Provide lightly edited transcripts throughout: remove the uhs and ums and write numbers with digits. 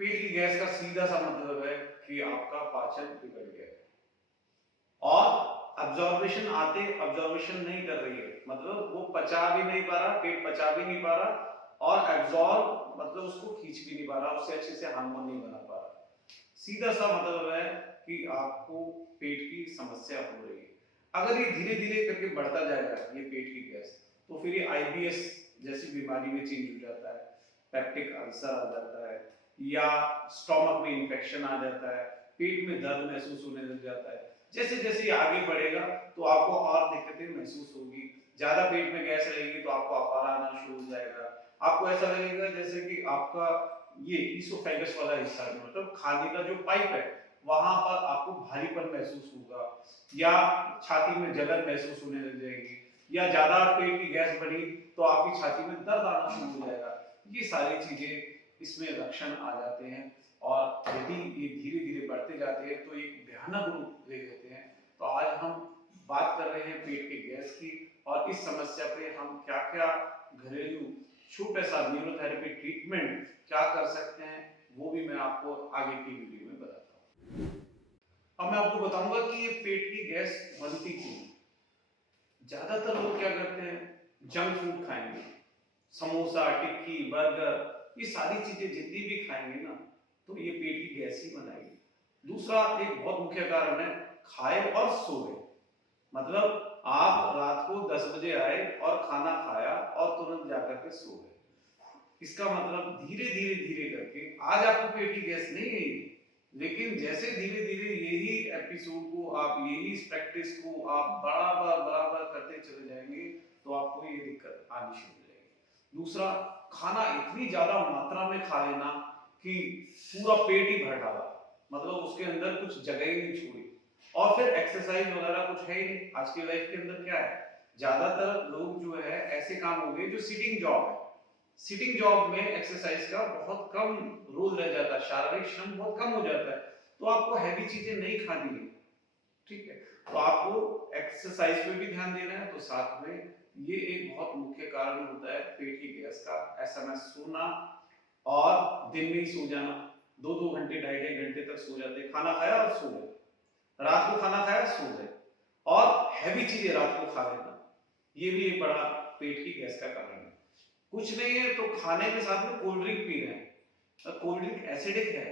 पेट की गैस का सीधा सा मतलब है कि आपका पाचन बिगड़ गया है और ऑब्जॉर्वेशन नहीं कर रही है, मतलब वो पचा भी नहीं पा रहा, पेट पचा भी नहीं पा रहा और एब्जॉर्ब मतलब उसको खींच भी नहीं पा रहा, उससे अच्छे से हार्मोन नहीं बना पा रहा। सीधा सा मतलब है कि आपको पेट की समस्या हो रही है। अगर ये धीरे धीरे करके बढ़ता जाएगा ये पेट की गैस, तो फिर ये आईबीएस जैसी बीमारी में चेंज हो जाता है, पेप्टिक अल्सर आ जाता है या स्टोमक में इंफेक्शन आ जाता है, पेट में दर्द महसूस होने लग जाता है। जैसे जैसे ये आगे बढ़ेगा तो आपको और दिक्कतें महसूस होगी। ज्यादा पेट में गैस रहेगी तो आपको अफारा आना शुरू हो जाएगा। आपको ऐसा लगेगा जैसे कि आपका ये ईसोफेगस वाला हिस्सा मतलब खाने का जो पाइप है वहां पर आपको भारीपन महसूस होगा या छाती में जलन महसूस होने लग जाएगी या ज्यादा पेट की गैस बढ़ी तो आपकी छाती में दर्द आना शुरू हो जाएगा। ये सारी चीजें इसमें लक्षण आ जाते हैं और यदि ये धीरे धीरे बढ़ते जाते हैं तो एक भयानक रूप ले लेते हैं। तो आज हम बात कर रहे हैं पेट की गैस की और इस समस्या पे हम क्या क्या घरेलू छोटा सा न्यूरोथेरेपी ट्रीटमेंट क्या कर सकते हैं वो भी मैं आपको आगे की वीडियो में बताता हूँ। अब मैं आपको बताऊंगा कि ये पेट की गैस बनती क्यों। ज्यादातर लोग क्या करते हैं, जंक फूड खाएंगे, समोसा टिक्की बर्गर ये सारी चीजें जितनी भी खाएंगे ना तो ये पेट की गैस ही बनाएगी। दूसरा एक बहुत मुख्य कारण है खाए और सोए, मतलब आप रात को 10 बजे आए और खाना खाया और तुरंत जाकर के सो गए। इसका मतलब धीरे धीरे धीरे करके आज आपको पेट की गैस नहीं है, लेकिन जैसे धीरे धीरे यही एपिसोड को आप यही इस प्रैक्टिस को आप बराबर बराबर करते चले जाएंगे तो आपको ये दिक्कत आनी शुरू हो जाएगी। दूसरा, खाना इतनी ज्यादा मात्रा में खा लेना कि पूरा पेट ही भर डाला, मतलब उसके अंदर कुछ जगह ही नहीं छोड़ी। और फिर एक्सरसाइज वगैरह कुछ है ही नहीं। आज की लाइफ के अंदर क्या है, ज्यादातर लोग जो है ऐसे काम हो गए जो सिटिंग जॉब है, सिटिंग जॉब में एक्सरसाइज का बहुत कम रोल रह जाता है, शारीरिक श्रम बहुत कम हो जाता है, तो आपको हैवी चीजें नहीं खानी है। ठीक है, तो आपको एक्सरसाइज पे भी ध्यान देना है, तो साथ में ये एक बहुत मुख्य कारण होता है पेट की गैस का, एसएमएस सोना और दिन में ही सो जाना। 2-2 घंटे 2.5-2.5 घंटे तक सो जाते, खाना खाया और सो गए, रात को खाना खाया सो गए और हैवी चीजें रात को खा लेना, ये भी एक बड़ा पेट की गैस का कारण है। कुछ नहीं है तो खाने के साथ में कोल्ड ड्रिंक पी रहे हैं, कोल्ड ड्रिंक एसिडिक है,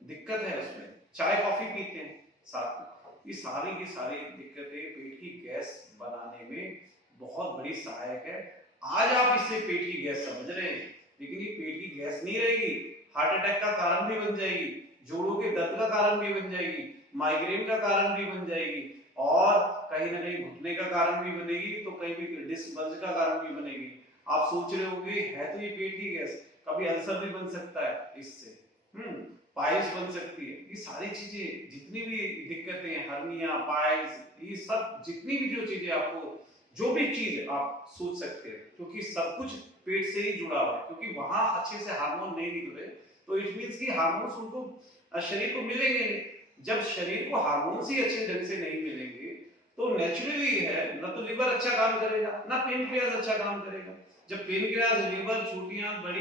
दिक्कत है उसमें, चाय कॉफी पीते हैं साथ में, ये सारी की सारी दिक्कतें पेट की गैस बनाने में बहुत बड़ी सहायक है। आज आप इससे पेट की गैस समझ रहे हैं, लेकिन ये पेट की गैस नहीं रहेगी, हार्ट अटैक का कारण भी बन जाएगी, जोड़ों के दर्द का कारण भी बन जाएगी, माइग्रेन का कारण भी बन जाएगी और कहीं ना कहीं घुटने का कारण भी बनेगी, तो कहीं भी डिस्क बल्ज का कारण भी बनेगी। आप सोच रहे होंगे है तो ये पेट की गैस, कभी अल्सर भी बन सकता है इससे, पाइल्स बन सकती है, ये सारी चीजें जितनी भी दिक्कतें, हर्निया पाइल्स, ये सब जितनी भी जो चीजें आपको जो भी चीज आप सोच सकते हैं, क्योंकि सब कुछ पेट से ही जुड़ा हुआ है, क्योंकि वहां अच्छे से हार्मोन नहीं निकल रहे तो इट मींस कि हार्मोन्स उनको शरीर को मिलेंगे नहीं। जब शरीर को हार्मोन्स ही अच्छे ढंग से नहीं मिलेंगे तो नेचुरली है ना तो लिवर अच्छा काम करेगा ना पेनक्रियाज अच्छा काम करेगा। जब पेनक्रियाज, लिवर, छोटियां बड़ी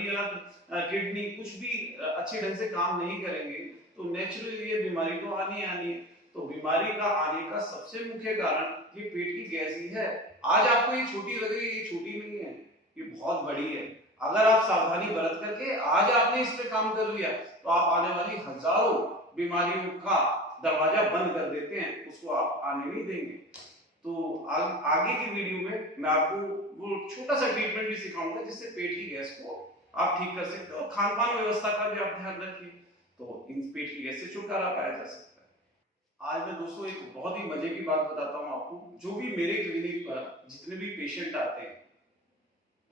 किडनी कुछ भी अच्छे ढंग से काम नहीं करेंगे तो नेचुरली ये बीमारी तो आनी आनी है। तो बीमारी का आने का सबसे मुख्य कारण ये पेट की गैस ही है। आज आपको ये छोटी लगे, ये छोटी नहीं है, ये बहुत बड़ी है। अगर आप सावधानी बरत करके आज आपने इस पे काम कर लिया तो आप आने वाली हजारों बीमारियों का दरवाजा बंद कर देते हैं, उसको आप आने नहीं देंगे। तो आगे की वीडियो में मैं आपको वो छोटा सा ट्रीटमेंट भी सिखाऊंगा जिससे पेट की गैस को आप ठीक कर सकते हो। खान पान व्यवस्था का भी आप ध्यान रखिए तो इन पेट की गैस से छुटकारा पाया जा सकता है। आज मैं दोस्तों एक बहुत ही मजे की बात बताता हूँ आपको, जो भी मेरे क्लिनिक पर जितने भी पेशेंट आते हैं,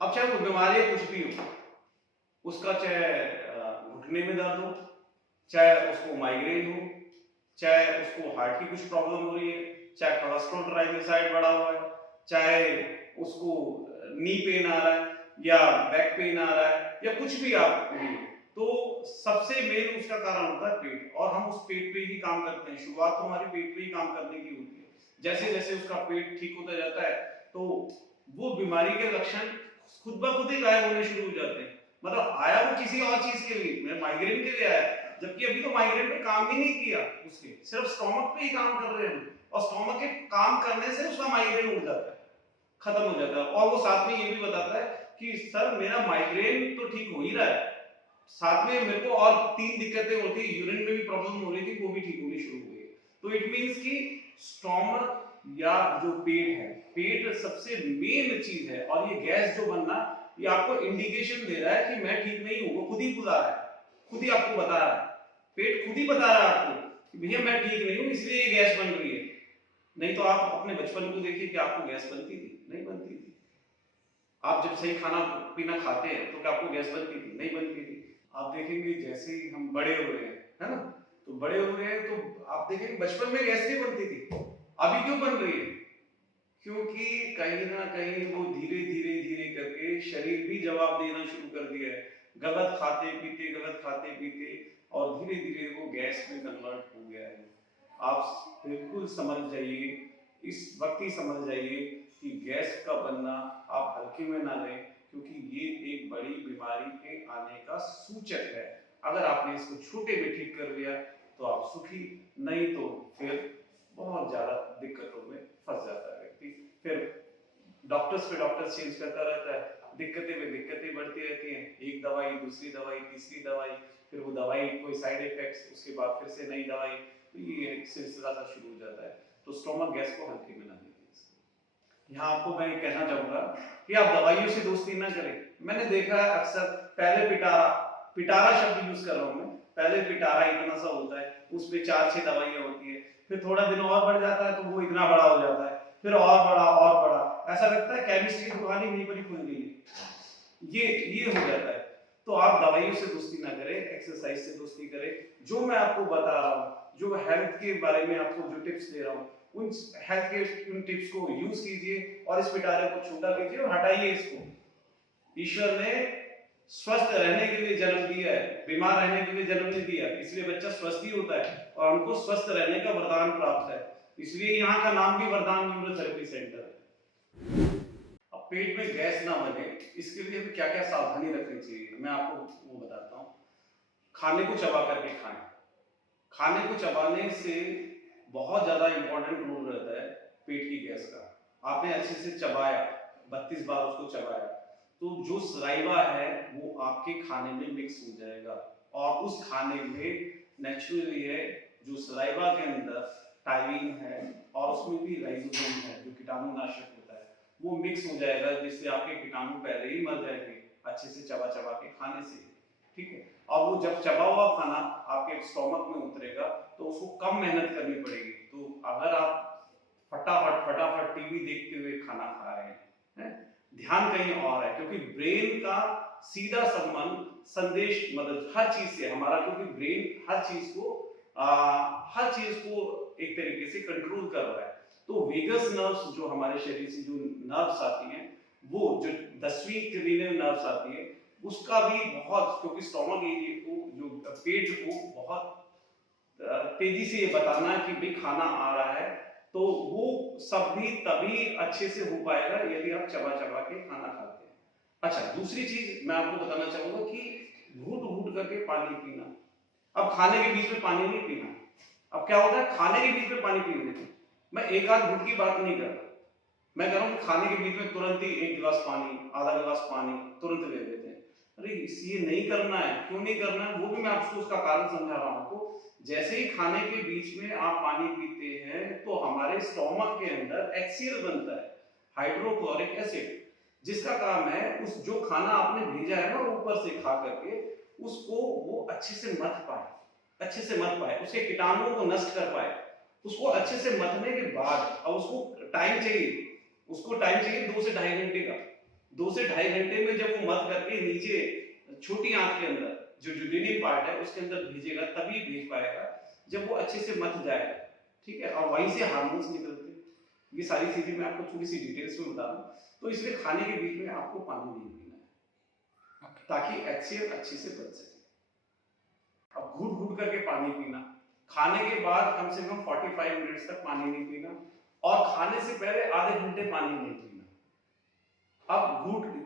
अब चाहे वो बीमारी कुछ भी हो, उसका चाहे घुटने में दर्द हो, चाहे उसको माइग्रेन हो, चाहे उसको हार्ट की कुछ प्रॉब्लम हो रही है, चाहे कोलेस्ट्रॉल ट्राइग्लिसराइड बढ़ा हुआ है, चाहे उसको नी पेन आ रहा है या बैक पेन आ रहा है या कुछ भी आप भी, तो सबसे मेन उसका कारण होता है पेट, और हम उस पेट पे ही काम करते हैं। शुरुआत तो हमारी पेट पे ही काम करने की होती है। जैसे जैसे उसका पेट ठीक होता जाता है तो वो बीमारी के लक्षण खुद ब खुद ही गायब होने शुरू हो जाते हैं। मतलब आया वो किसी और चीज के लिए, मैं माइग्रेन के लिए आया, जबकि अभी तो माइग्रेन पे काम ही नहीं किया, उसके सिर्फ स्टोमक पे ही काम कर रहे हैं, और स्टोमक के काम करने से उसका माइग्रेन उड़ जाता है, खत्म हो जाता है। और वो साथ में ये भी बताता है कि सर मेरा माइग्रेन तो ठीक हो ही रहा है, साथ में मेरे को और 3 दिक्कतें होती, यूरिन में भी प्रॉब्लम हो रही थी, वो भी ठीक होनी शुरू हो गई। तो इट मींस कि स्टोमक या जो पेट है, पेट सबसे मेन चीज है, और ये गैस जो बनना, ये आपको इंडिकेशन दे रहा है कि मैं ठीक नहीं हूं, वो खुद ही बुला रहा है, खुद ही आपको बता रहा है, पेट खुद ही बता रहा है आपको कि भैया मैं ठीक नहीं हूं, इसलिए ये गैस बन रही है। नहीं तो आप अपने बचपन को देखिए कि आपको गैस बनती थी? नहीं बनती थी। आप जब सही खाना पीना खाते हैं तो क्या आपको गैस बनती थी? नहीं बनती थी। आप देखेंगे जैसे ही हम बड़े हो रहे हैं, है ना, तो बड़े हो रहे हैं तो आप देखेंगे बचपन में गैस नहीं बनती थी, अभी क्यों बन रही है? क्योंकि कहीं ना कहीं वो धीरे धीरे धीरे करके शरीर भी जवाब देना शुरू कर दिया है, गलत खाते पीते, गलत खाते पीते, और धीरे धीरे वो गैस में कन्वर्ट हो गया है। आप बिल्कुल समझ जाइए, इस वक्त ही समझ जाइए कि गैस का बनना आप हल्के में ना लें, क्योंकि ये एक बड़ी बीमारी के आने का सूचक है। अगर आपने इसको छोटे में ठीक कर लिया तो आप सुखी, नहीं तो फिर बहुत ज्यादा दिक्कतों में फंस जाता है व्यक्ति, फिर डॉक्टर्स पे डॉक्टर्स चेंज करता रहता है, दिक्कतें में दिक्कतें बढ़ती रहती हैं, एक दवाई, दूसरी दवाई, तीसरी दवाई, फिर वो दवाई कोई साइड इफेक्ट्स, उसके बाद फिर से नई दवाई, तो ये एक सिलसिला सा शुरू हो जाता है। तो स्टोमक गैस को हल्के में ना लीजिए। यहाँ आपको मैं कहना चाहूंगा कि आप दवाइयों से दोस्ती ना करें। मैंने देखा है अक्सर, पहले पिटारा, पिटारा शब्द यूज कर रहा हूं मैं, पहले पिटारा इतना सा होता है, उसमें 4-6 दवाइयां होती है, फिर थोड़ा दिन और बढ़ जाता है तो वो इतना बड़ा हो जाता है, फिर और बड़ा और बड़ा, ऐसा लगता है केमिस्ट्री की दुकान ही वहीं पर ही खुल गई है, ये हो जाता है। तो आप दवाइयों से दोस्ती ना करें, एक्सरसाइज से दोस्ती करें। जो मैं आपको बता रहा हूँ, जो हेल्थ के बारे में आपको जो टिप्स दे रहा हूँ, उन हेल्थ के उन टिप्स को यूज कीजिए, और इस पिटारे को छोटा कीजिए और हटाइए इसको। ईश्वर ने स्वस्थ रहने के लिए जन्म दिया है, बीमार रहने के लिए जन्म नहीं दिया, इसलिए बच्चा स्वस्थ ही होता है, और हमको स्वस्थ रहने का वरदान प्राप्त है, इसलिए यहाँ का नाम भी वरदान न्यूरोथेरेपी सेंटर है। अब पेट में गैस ना बने, इसके लिए क्या क्या सावधानी रखनी चाहिए, मैं आपको वो बताता हूँ। खाने को चबा करके खाएं। खाने को चबाने से बहुत ज्यादा इंपॉर्टेंट रोल रहता है पेट की गैस का। आपने अच्छे से चबाया, 32 बार उसको चबाया, तो जो सलाइवा है वो आपके खाने में मिक्स हो जाएगा, और उस खाने में नेचुरली है जो सलाइवा के अंदर टाइलिन है, और उसमें भी राइजोसोम है जो कीटाणुनाशक होता है, वो मिक्स हो जाएगा, जिससे आपके कीटाणु पहले ही मर जाएंगे अच्छे से चबा चबा के खाने से। ठीक है, और वो जब चबा हुआ खाना आपके स्टोमक में उतरेगा तो उसको कम मेहनत करनी पड़ेगी। तो अगर आप फटाफट टीवी देखते हुए खाना खा रहे हैं, ध्यान कहीं और है, क्योंकि ब्रेन का सीधा संबंध संदेश मदद हर चीज से हमारा, क्योंकि ब्रेन हर चीज को एक तरीके से कंट्रोल कर रहा है। तो वेगस नर्व्स जो हमारे शरीर से जो नर्व्स आती हैं, वो जो 10वीं क्रीनियल नर्व्स आती है, उसका भी बहुत, क्योंकि स्टोमक एरिया को, जो पेट को बहुत तेजी से ये बताना है कि भाई खाना आ रहा है, तो वो सब भी तभी अच्छे से हो पाएगा यदि आप चबा चबा के खाना खाते हैं। अच्छा, दूसरी चीज मैं आपको बताना चाहूंगा कि घूट घूट करके पानी पीना। अब खाने के बीच में पानी नहीं पीना। अब क्या होता है, खाने के बीच में पानी पी लेते हैं, मैं एक आध घूट की बात नहीं कर रहा, मैं कह रहा हूँ खाने के बीच में तुरंत ही 1 गिलास पानी, आधा गिलास पानी तुरंत ले लेते हैं। अरे ये नहीं करना है, क्यों नहीं करना है, वो भी मैं आपको उसका कारण समझा रहा हूँ आपको। जैसे ही खाने के बीच में आप पानी पीते हैं तो हमारे स्टोमक के अंदर HCl बनता है, हाइड्रोक्लोरिक एसिड, जिसका काम है उस जो खाना आपने भेजा है ना ऊपर से खा करके, उसको वो अच्छे से मथ पाए, उसके कीटाणुओं को नष्ट कर पाए, उसको अच्छे से मथने के बाद, और उसको टाइम चाहिए, 2 से ढाई घंटे का। 2 से ढाई घंटे में जब वो मथ करके नीचे छोटी आंत के अंदर जो ड्यूडेनम पार्ट है उसके अंदर भेजेगा, तभी भेज पाएगा जब वो अच्छे से मथ जाएगा। ठीक है, और वहीं से हार्मोन्स निकलते हैं। ये सारी चीजें मैं आपको थोड़ी सी डिटेल्स में बता दूं। तो इसलिए खाने के बीच में आपको पानी नहीं पीना है, ताकि HCl अच्छे से बच सके। अब घूट घूट करके पानी पीना, खाने के बाद कम से कम 45 मिनट्स तक पानी नहीं पीना, और खाने से पहले आधे घंटे पानी नहीं पीना। अब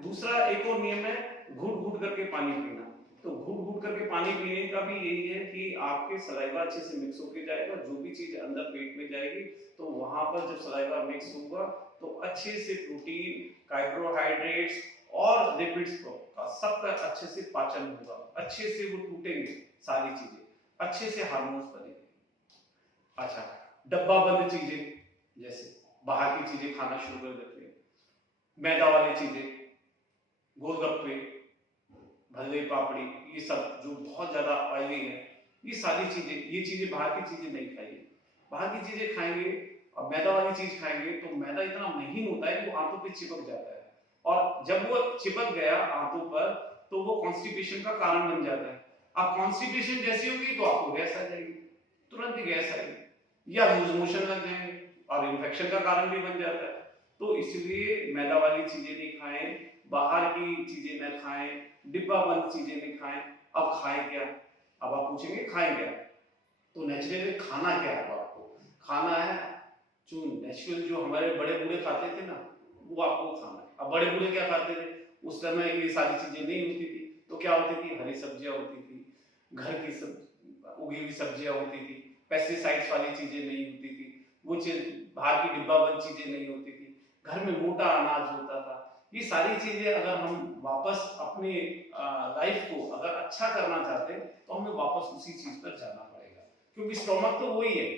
दूसरा एक और नियम है, घूट घूट करके पानी पीना। तो घूट घूट करके पानी पीने का भी यही है कि आपके सलाइवा अच्छे से मिक्स होके जाएगा, जो भी चीज अंदर पेट में जाएगी तो वहां पर जब सलाइवा मिक्स होगा तो अच्छे से प्रोटीन, कार्बोहाइड्रेट्स और लिपिड्स का सबका अच्छे से पाचन होगा, अच्छे से वो टूटेंगे सारी चीजें, अच्छे से हार्मोन्स बनेंगे। अच्छा, डब्बा बंद चीजें जैसे बाहर की चीजें खाना शुरू कर देते हैं, मैदा वाली चीजें, गोलगप्पे, भल्ले पापड़ी, ये सब जो बहुत ज्यादा ऑयली है, ये सारी चीजें, ये चीजें बाहर की चीजें नहीं खाइए। बाहर की चीजें खाएंगे और मैदा वाली चीज खाएंगे तो मैदा इतना महीन होता है कि वो आंतों पे चिपक जाता है, और जब वो चिपक गया आंतों पर तो वो कॉन्स्टिपेशन का कारण बन जाता है। अब कॉन्स्टिपेशन जैसी होगी तो आपको गैस आ जाएगी, तुरंत ही गैस आएगी, या लूज मोशन लग जाएंगे और इन्फेक्शन का कारण भी बन जाता है। तो इसलिए मैदा वाली चीजें नहीं खाएं, बाहर की चीजें न खाएं, डिब्बा बंद चीजें नहीं खाएं। अब खाएं क्या? अब आप पूछेंगे खाएं क्या, तो नेचुरली खाना क्या है? आपको खाना है जो नेचुरल, जो हमारे बड़े बूढ़े खाते थे ना, वो आपको खाना है। अब बड़े बूढ़े क्या खाते थे? उस समय ये सारी चीजें नहीं होती थी, तो क्या होती थी? हरी सब्जियां होती थी, घर की सब उगी हुई सब्जियां होती थी, पेस्टिसाइड्स वाली चीजें नहीं होती थी, वो चीज बाहर की डिब्बा बंद चीजें नहीं होती थी, घर में मोटा अनाज होता था। ये सारी चीजें अगर हम वापस अपने लाइफ को अगर अच्छा करना चाहते हैं तो हमें वापस उसी चीज पर जाना पड़ेगा, क्योंकि स्टोमक तो वही है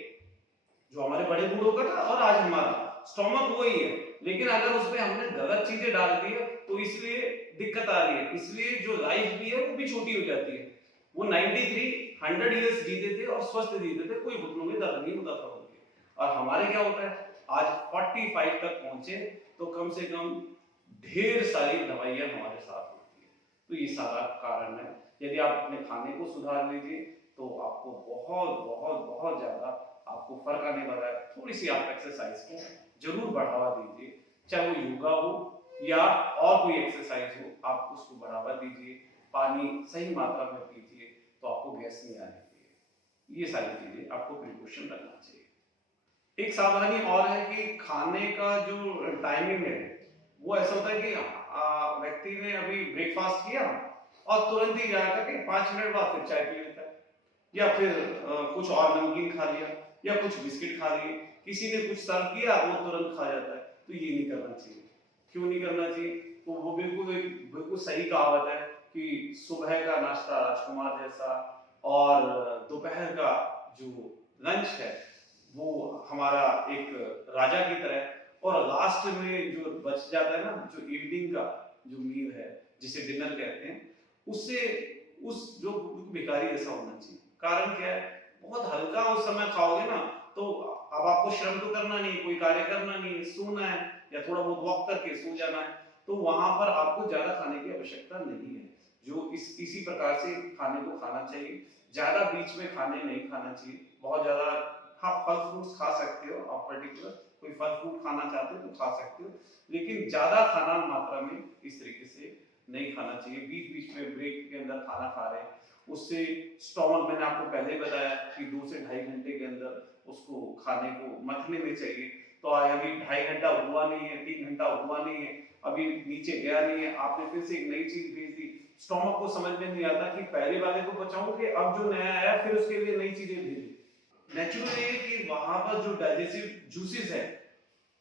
जो हमारे बड़े बूढ़ों का था और आज हमारा स्टोमक वही है, लेकिन अगर उसमें हमने गलत चीजें डाल दी है तो इसलिए दिक्कत आ रही है। इसलिए जो लाइफ भी है वो भी छोटी हो जाती है। वो 100 इयर्स जीते थे और स्वस्थ जीते थे, कोई घुटनों में दर्द नहीं होता था उनके, और हमारे क्या होता है आज 45 तक पहुंचे तो कम से कम ढेर सारी दवाइयां हमारे साथ होती है। तो ये सारा कारण है। यदि आप अपने खाने को सुधार लीजिए तो आपको बहुत बहुत बहुत ज्यादा आपको फर्क आने वाला है। थोड़ी सी आप एक्सरसाइज को जरूर बढ़ावा दीजिए, चाहे वो योगा हो या और कोई एक्सरसाइज हो, आप उसको बढ़ावा दीजिए। पानी सही मात्रा में पीजिए तो आपको गैस नहीं आने चाहिए। ये सारी चीजें आपको प्रिकॉशन रखना चाहिए। एक सावधानी और है कि खाने का जो टाइमिंग है वो ऐसा होता है कि व्यक्ति ने अभी ब्रेकफास्ट किया और तुरंत ही जाकर के 5 मिनट बाद फिर चाय पी लेता है, या फिर कुछ और नमकीन खा लिया या कुछ बिस्किट खा लिए, किसी ने कुछ सर्व किया वो तुरंत खा जाता है। तो ये नहीं करना चाहिए। क्यों नहीं करना चाहिए? तो वो बिल्कुल सही कहावत है कि सुबह का नाश्ता राजकुमार जैसा और दोपहर का जो लंच है वो हमारा एक राजा की तरह, और लास्ट में जो बच जाता है ना, जो इवनिंग का जो मील है जिसे डिनर कहते हैं, उससे उस जो भिखारी जैसा होना चाहिए। कारण क्या है? बहुत हल्का उस समय खाओगे ना तो अब आपको श्रम तो करना नहीं, कोई कार्य करना नहीं, सोना है या थोड़ा बहुत वॉक करके सो जाना है, तो वहां पर आपको ज्यादा खाने की आवश्यकता नहीं है। जो इसी प्रकार से खाने को खाना चाहिए, ज्यादा बीच में खाने नहीं खाना चाहिए, बहुत ज्यादा। हाँ, फल फ्रूट्स खा सकते हो आप, पर्टिकुलर कोई फल फ्रूट खाना चाहते हो तो खा सकते हो, लेकिन ज्यादा खाना मात्रा में इस तरीके से नहीं खाना चाहिए। बीच बीच में ब्रेक के अंदर खाना खा रहे हैं, उससे स्टोमक, मैंने आपको पहले ही बताया कि 2 से ढाई घंटे के अंदर उसको खाने को मथने में चाहिए। तो अभी 2.5 घंटा हुआ नहीं है, 3 घंटा हुआ नहीं है, अभी नीचे गया नहीं है, आपने फिर से एक नई चीज भेज दी। स्टोमक को समझ में नहीं आता कि पहले वाले को बचाऊं कि अब जो नया आया फिर उसके लिए नई चीजें भेजी। नेचुरली है कि वहां पर जो डाइजेस्टिव जूसेस है,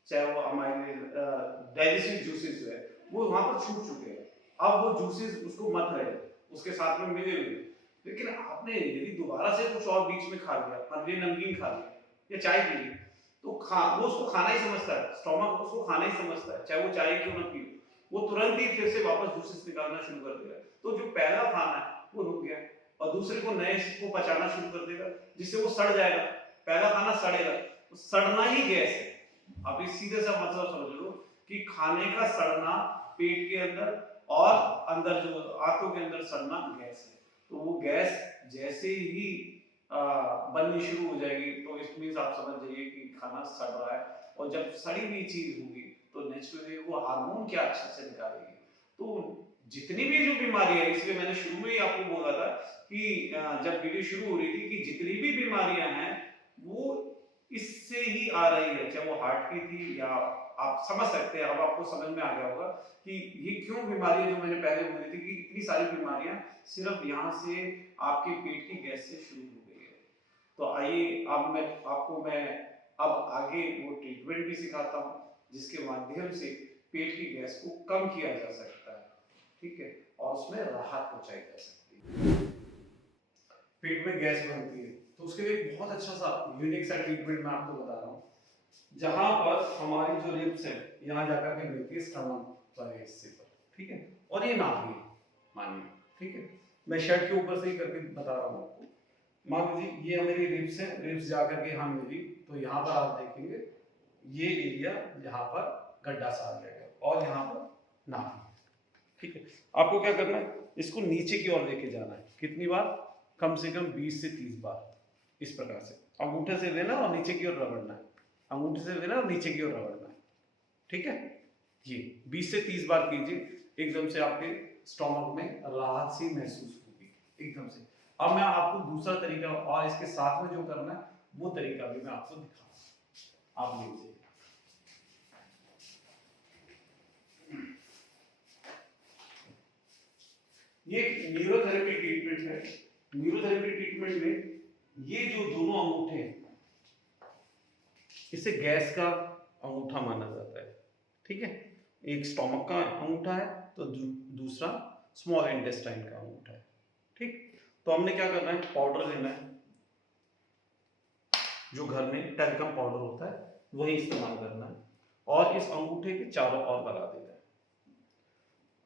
चाहे वो हमारे डाइजेस्टिव जूसेस है, वो वहां पर छूट चुके हैं। अब वो जूसेस उसको मत रहे, उसके साथ में मिले हुए। लेकिन आपने यदि दोबारा से कुछ और बीच में खा लिया, पनीर नमकीन खा लिया या चाय पी ली, तो वो उसको खाना ही समझता है, स्टोमक उसको खाना ही समझता है, चाहे वो चाय क्यों ना पियो, वो तुरंत ही फिर से वापस जूसेस निकालना शुरू कर देगा। तो जो पहला खाना है वो रुक गया और दूसरे को नए को पचाना शुरू कर देगा, जिससे वो सड़ जाएगा। पहला खाना सड़ेगा, तो सड़ना ही गैस है। अब इस सीधे सा मतलब समझ लो कि खाने का सड़ना पेट के अंदर और अंदर जो आंतों के अंदर सड़ना गैस है। तो वो गैस जैसे ही बननी शुरू हो जाएगी तो इट मींस आप समझ जाइए कि खाना सड़ रहा है, और जब सड़ी हुई चीज होगी तो नेचुरली वो हार्मोन क्या अच्छे से निकालेगी। तो जितनी भी जो बीमारी है, इसलिए मैंने शुरू में ही आपको बोला था कि जब वीडियो शुरू हो रही थी कि जितनी भी बीमारियां हैं वो इससे ही आ रही है, चाहे वो हार्ट की थी या आप समझ सकते हैं, अब आपको समझ में आ गया होगा कि ये क्यों बीमारियां जो मैंने पहले बोली थी कि इतनी सारी बीमारियां सिर्फ यहाँ से आपके पेट की गैस से शुरू हो गई है। तो आइए अब मैं अब आगे वो ट्रीटमेंट भी सिखाता हूँ जिसके माध्यम से पेट की गैस को कम किया जा सकता है, ठीक है, और उसमें राहत पहुंचाई जा सकती है। पेट में गैस बनती है तो उसके लिए एक बहुत अच्छा सा यूनिक सा ट्रीटमेंट मैं आपको बता रहा हूँ, जहां पर हमारी जो रिब्स है यहाँ जाकर के मिलती है स्टमक वाले हिस्से पर, ठीक है, और ये नाभि है मानिए, ठीक है, मैं शर्ट के ऊपर से ही करके बता रहा हूँ आपको। मान लीजिए ये मेरी रिब्स है, रिब्स जाकर के यहाँ मिली तो यहाँ पर आप देखेंगे ये एरिया यहाँ पर गड्ढा सा आ जाएगा और यहाँ पर नाभि, ठीक है। आपको क्या करना है, इसको नीचे की ओर लेके जाना है, कितनी बार, कम से कम 20 से 30 बार, इस प्रकार से अंगूठे से लेना और नीचे की ओर रगड़ना है, अंगूठे से लेना और नीचे की ओर रगड़ना है, ठीक है। ये 20 से 30 बार कीजिए, एकदम से आपके स्टोमक में राहत सी महसूस होगी एकदम से। अब मैं आपको दूसरा तरीका और इसके साथ में जो करना है वो तरीका भी मैं आपको दिखाऊंगा, आप लीजिए। ये न्यूरोथेरेपी ट्रीटमेंट है। न्यूरोथेरेपी ट्रीटमेंट में ये जो दोनों अंगूठे हैं इसे गैस का अंगूठा माना जाता है, ठीक है। एक स्टोमक का अंगूठा है तो दूसरा स्मॉल इंटेस्टाइन का अंगूठा है, ठीक। तो हमने क्या करना है, पाउडर लेना है, जो घर में टेल्कम पाउडर होता है वही इस्तेमाल करना है और इस अंगूठे के चारों ओर लगा देना है।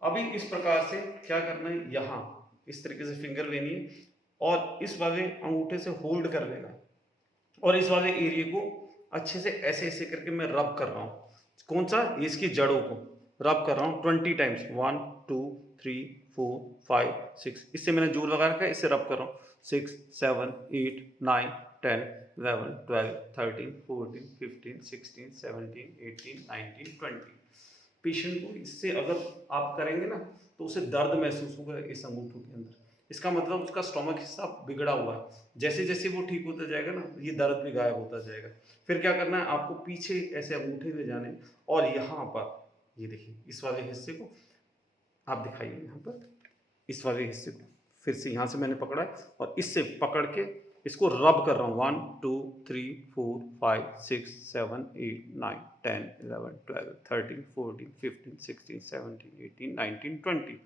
अभी इस प्रकार से क्या करना है, यहाँ इस तरीके से फिंगर लेनी है और इस वाले अंगूठे से होल्ड कर लेना है और इस वाले एरिया को अच्छे से ऐसे ऐसे करके मैं रब कर रहा हूँ। कौन सा, इसकी जड़ों को रब कर रहा हूँ 20 टाइम्स, 1 2 3 4 5 6, इससे मैंने जोर लगा रखा है, इससे रब कर रहा हूँ 6 7 8 9 10 11 12 13 14 15 16 17 18 19 20। पेशेंट को इससे अगर आप करेंगे ना तो उसे दर्द महसूस होगा इस अंगूठों के अंदर, इसका मतलब उसका स्टोमक हिस्सा बिगड़ा हुआ है। जैसे जैसे वो ठीक होता जाएगा ना ये दर्द भी गायब होता जाएगा। फिर क्या करना है, आपको पीछे ऐसे अंगूठे ले जाने और यहाँ पर ये देखिए इस वाले हिस्से को आप दिखाइए, यहाँ पर इस वाले हिस्से को फिर से यहाँ से मैंने पकड़ा है और इससे पकड़ के इसको रब कर रहा हूँ 1 2 3 4 5 6 7 8 9 10 11 12 13 14 15 16 17 18 19 20।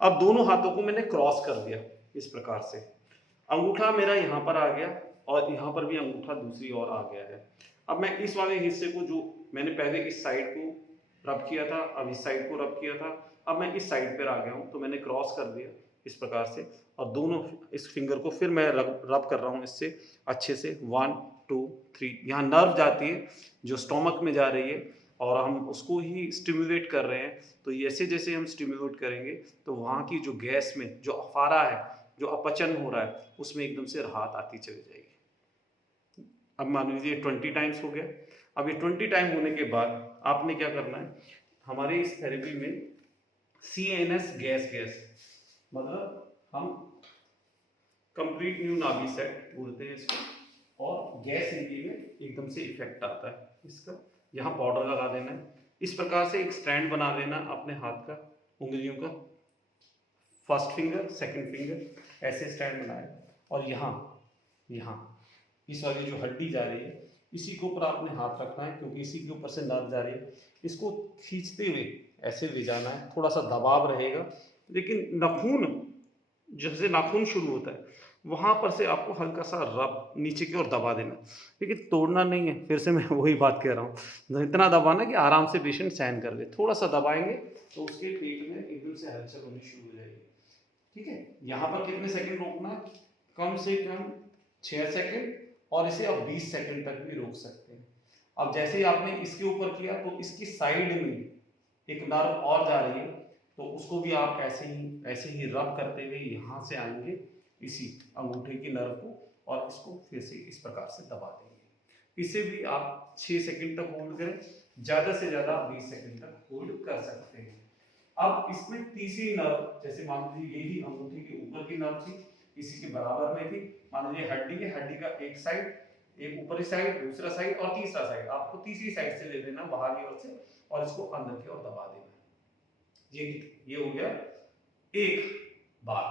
अब दोनों हाथों को मैंने क्रॉस कर दिया इस प्रकार से, अंगूठा मेरा यहाँ पर आ गया और यहाँ पर भी अंगूठा दूसरी ओर आ गया है। अब मैं इस वाले हिस्से को जो मैंने पहले इस साइड को रब किया था, अब इस साइड को रब किया था, अब मैं इस साइड पर आ गया हूँ तो मैंने क्रॉस कर दिया इस प्रकार से और दोनों इस फिंगर को फिर मैं रब कर रहा हूँ इससे अच्छे से 1 2 3। यहाँ नर्व जाती है जो स्टोमक में जा रही है और हम उसको ही स्टिमुलेट कर रहे हैं, तो जैसे जैसे हम स्टिमुलेट करेंगे तो वहाँ की जो गैस में जो अफारा है, जो अपचन हो रहा है, उसमें एकदम से राहत आती चली जाएगी। अब मान लीजिए 20 टाइम्स हो गया। अब ये 20 टाइम होने के बाद आपने क्या करना है, हमारे इस थेरेपी में CNS गैस मतलब हम कंप्लीट न्यू नाभि सेट बोलते हैं इसको और गैस एरिया में एकदम से इफेक्ट आता है इसका। यहाँ पाउडर लगा देना है, इस प्रकार से एक स्टैंड बना देना अपने हाथ का, उंगलियों का, फर्स्ट फिंगर सेकंड फिंगर ऐसे स्टैंड बनाए और यहाँ इस वाली जो हड्डी जा रही है इसी के ऊपर आपने हाथ रखना है क्योंकि इसी के ऊपर से नर्व जा रही है, इसको खींचते हुए ऐसे ले जाना है, थोड़ा सा दबाव रहेगा लेकिन नाखून जैसे नाखून शुरू होता है वहां पर से आपको हल्का सा रब नीचे की ओर दबा देना, लेकिन तोड़ना नहीं है। फिर से मैं वही बात कह रहा हूँ, इतना दबाना कि आराम से पेशेंट सहन कर ले। थोड़ा सा दबाएंगे तो उसके पेट में एकदम से हलचल होनी शुरू हो जाएगी, ठीक है। यहाँ पर कितने सेकंड रोकना है, कम से कम 6 सेकंड और इसे आप 20 सेकंड तक भी रोक सकते हैं। अब जैसे ही आपने इसके ऊपर किया तो इसकी साइड में एक नर्व और जा रही है तो उसको भी आप ऐसे ही रब करते हुए यहाँ से आएंगे इसी अंगूठे की नर्व को और इसको फिर से इस प्रकार से दबा देंगे। इसे भी आप 6 सेकंड तक होल्ड करें, ज्यादा से ज्यादा 20 सेकंड तक होल्ड कर सकते हैं। अब इसमें तीसरी नर्व, जैसे मान लीजिए यही अंगूठे के ऊपर की नर्व थी, इसी के बराबर में थी, मान लीजिए हड्डी है, हड्डी का एक साइड एक ऊपरी साइड, दूसरा साइड और तीसरा साइड, आपको तीसरी साइड से ले लेना बाहर की ओर से और इसको अंदर की ओर दबा देना। ये हो गया एक बार।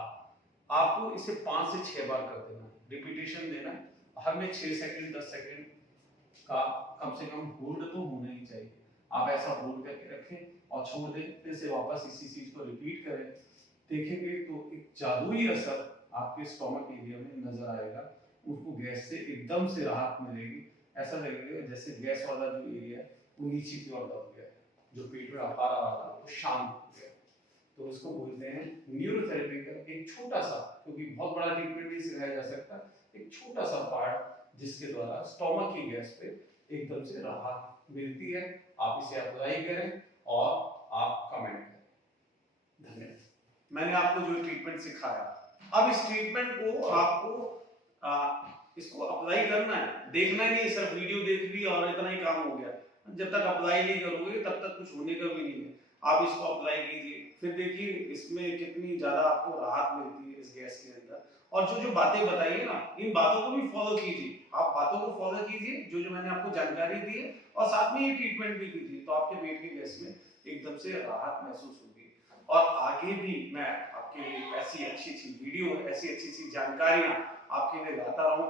आपको इसे 5 से 6 बार कर देना, रिपीटेशन देना, हर में 6 सेकंड 10 सेकंड का कम से कम होल्ड तो होना ही चाहिए। आप ऐसा होल्ड करके रखें और छोड़ दें, फिर से वापस इसी चीज को रिपीट करें, देखेंगे तो एक जादुई असर आपके स्टोमक एरिया में नजर आएगा। उसको गैस से एकदम से राहत मिलेगी, ऐसा लगेगा जैसे गैस वाला जो एरिया है वो नीचे की ओर दब गया, जो पेट में अपारा वाला वो शांत हो गया। तो उसको बोलते हैं न्यूरोथेरेपी का एक छोटा सा, क्योंकि बहुत बड़ा ट्रीटमेंट नहीं सिखाया जा सकता, एक छोटा सा पार्ट जिसके द्वारा स्टोमक की गैस पे एकदम से राहत मिलती है। आप इसे अप्लाई करें और आप कमेंट करें। धन्यवाद। मैंने आपको जो ट्रीटमेंट सिखाया, अब इस ट्रीटमेंट को आपको इसको अप्लाई करना है, देखना ही नहीं सिर्फ वीडियो देख ली और इतना ही काम हो गया। जब तक अप्लाई नहीं करोगे तब तक कुछ होने का भी नहीं है। आप इसको अप्लाई कीजिए, फिर देखिए इसमें कितनी ज्यादा आपको राहत मिलती है इस गैस के अंदर। और जो जो बातें बताई है ना, इन बातों को भी फॉलो कीजिए, आप बातों को फॉलो कीजिए जो जो मैंने आपको जानकारी दी है, और साथ में ये ट्रीटमेंट भी कीजिए, तो आपके पेट की गैस में एकदम से राहत महसूस होगी। और आगे भी मैं आपके लिए ऐसी अच्छी अच्छी वीडियो, ऐसी अच्छी अच्छी जानकारियां आपके लिए लाता रहूं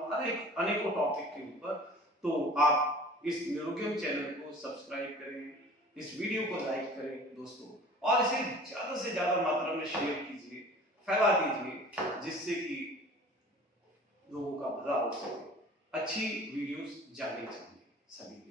अनेकों टॉपिक के ऊपर। तो आप इस निरोग्यम चैनल को सब्सक्राइब करें, इस वीडियो को लाइक करें दोस्तों, और इसे ज्यादा से ज्यादा मात्रा में शेयर कीजिए, फैला दीजिए, जिससे कि लोगों का भला हो सके। अच्छी वीडियोस जाने चाहिए सभी।